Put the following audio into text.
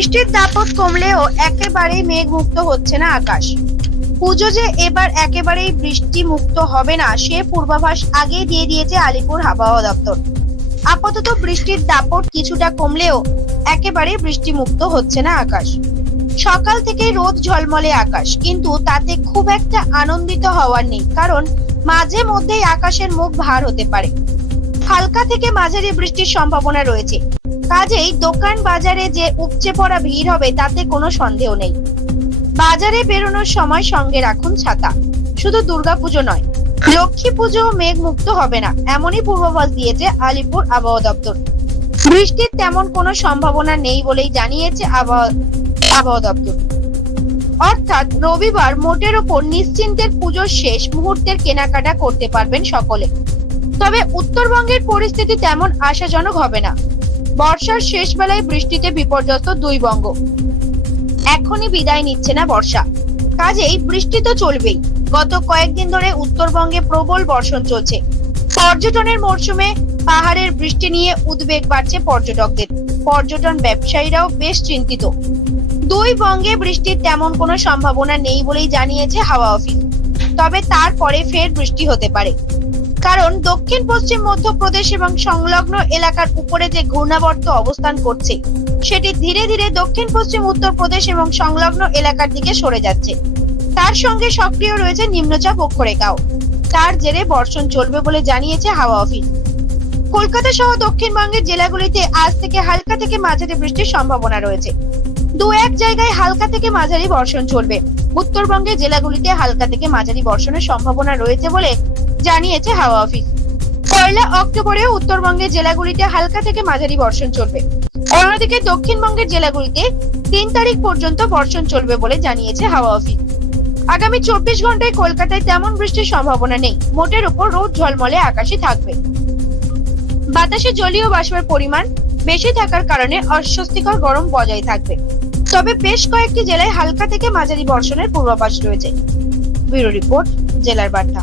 বৃষ্টির দাপট কমলেও একেবারেই মেঘমুক্ত হচ্ছে না আকাশ। পুজো যে এবার একেবারেই বৃষ্টি মুক্ত হবে না, সে পূর্বাভাস আগেই দিয়ে দিয়েছে আলিপুর আবহাওয়া দপ্তর। আপাতত বৃষ্টির দাপট কিছুটা কমলেও একেবারে বৃষ্টি মুক্ত হচ্ছে না আকাশ। সকাল থেকে রোদ ঝলমলে আকাশ, কিন্তু তাতে খুব একটা আনন্দিত হওয়ার নেই, কারণ মাঝে মধ্যেই আকাশের মুখ ভার হতে পারে। হালকা থেকে মাঝারি বৃষ্টির সম্ভাবনা রয়েছে। কাজেই দোকান বাজারে যে উপচে পড়া ভিড় হবে, তাতে কোনো সন্দেহ নেই। বাজারে বেরোনোর সময় সঙ্গে রাখুন ছাতা। শুধু দুর্গাপুজো নয়, লক্ষ্মী পুজো মেঘ মুক্ত হবে না, এমনই পূর্বাভাস দিয়েছে আলিপুর আবহাওয়া দপ্তর। বৃষ্টির তেমন কোনো সম্ভাবনা নেই বলেই জানিয়েছে আবহাওয়া আবহাওয়া দপ্তর। অর্থাৎ রবিবার মোটের ওপর নিশ্চিন্তের পুজোর শেষ মুহূর্তের কেনাকাটা করতে পারবেন সকলে। তবে উত্তরবঙ্গের পরিস্থিতি তেমন আশাজনক হবে না। বর্ষার শেষ বেলায় বৃষ্টিতে বিপর্যস্ত দুই বঙ্গ। এখনই বিদায় নিচ্ছে না বর্ষা। কাজেই বৃষ্টি তো চলবেই। গত কয়েকদিন ধরে উত্তরবঙ্গে প্রবল বর্ষণ চলছে। পর্যটনের মরশুমে পাহাড়ের বৃষ্টি নিয়ে উদ্বেগ বাড়ছে পর্যটকদের। পর্যটন ব্যবসায়ীরাও বেশ চিন্তিত। দুই বঙ্গে বৃষ্টির তেমন কোনো সম্ভাবনা নেই বলেই জানিয়েছে হাওয়া অফিস। তবে তারপরে ফের বৃষ্টি হতে পারে। কারণ দক্ষিণ, পশ্চিম মধ্যপ্রদেশ এবং সংলগ্ন এলাকার উপরে যে ঘূর্ণাবর্ত অবস্থান করছে, সেটি ধীরে ধীরে দক্ষিণ, পশ্চিম উত্তরপ্রদেশ এবং সংলগ্ন এলাকার দিকে সরে যাচ্ছে। তার সঙ্গে সক্রিয় রয়েছে নিম্নচাপ অক্ষরেখাও। তার জেরে বর্ষণ চলবে বলে জানিয়েছে হাওয়া অফিস। কলকাতা সহ দক্ষিণবঙ্গের জেলাগুলিতে আজ থেকে হালকা থেকে মাঝারি বৃষ্টির সম্ভাবনা রয়েছে। দু এক জায়গায় হালকা থেকে মাঝারি বর্ষণ চলবে। উত্তরবঙ্গের জেলাগুলিতে হালকা থেকে মাঝারি বর্ষণের সম্ভাবনা রয়েছে বলে জানিয়েছে হাওয়া অফিস। পয়লা অক্টোবরে উত্তরবঙ্গের জেলাগুলিতে হালকা থেকে মাঝারি বর্ষণ চলবে। অন্যদিকে দক্ষিণবঙ্গের জেলাগুলিতে তিন তারিখ পর্যন্ত বর্ষণ চলবে বলে জানিয়েছে হাওয়া অফিস। আগামী চব্বিশ ঘন্টায় কলকাতায় তেমন বৃষ্টির সম্ভাবনা নেই। মোটের উপর রোদ ঝলমলে আকাশে থাকবে। বাতাসে জলীয় বাষ্পের পরিমাণ বেশি থাকার কারণে অস্বস্তিকর গরম বজায় থাকবে। তবে বেশ কয়েকটি জেলায় হালকা থেকে মাঝারি বর্ষণের পূর্বাভাস রয়েছে। ব্যুরো রিপোর্ট, জেলার বার্তা।